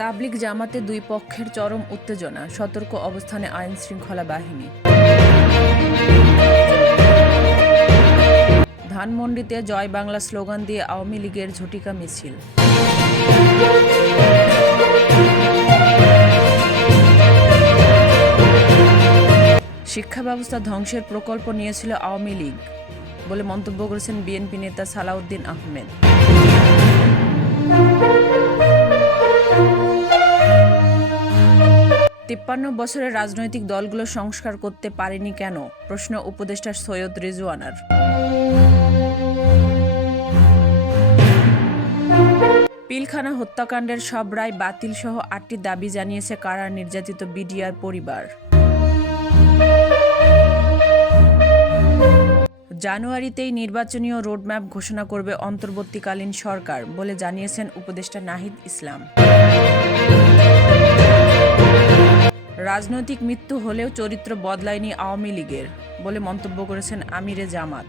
তাবলিগ জামাতে দুই পক্ষের চরম উত্তেজনা, সতর্ক অবস্থানে আইন শৃঙ্খলা বাহিনী। ধানমন্ডিতে জয় বাংলা স্লোগান দিয়ে আওয়ামী লীগের ঝটিকা মিছিল। শিক্ষা ব্যবস্থা ধ্বংসের প্রকল্প নিয়েছিল আওয়ামী লীগ বলে মন্তব্য করেছেন বিএনপি নেতা সালাউদ্দিন আহমেদ। ৫৩ বছরের রাজনৈতিক দলগুলো সংস্কার করতে পারেনি কেন, প্রশ্ন উপদেষ্টা সৈয়দ রিজওয়ানার। পিলখানা হত্যাকাণ্ডের সব রায় বাতিল সহ ৮টি দাবি জানিয়েছে কারা নির্যাতিত বিডিআর পরিবার। জানুয়ারিতেই নির্বাচনীয় রোডম্যাপ ঘোষণা করবে অন্তর্বর্তীকালীন সরকার বলে জানিয়েছেন উপদেষ্টা নাহিদ ইসলাম। রাজনৈতিক মৃত্যু হলেও চরিত্র বদলায়নি আওয়ামী লীগের বলে মন্তব্য করেছেন আমিরে জামাত।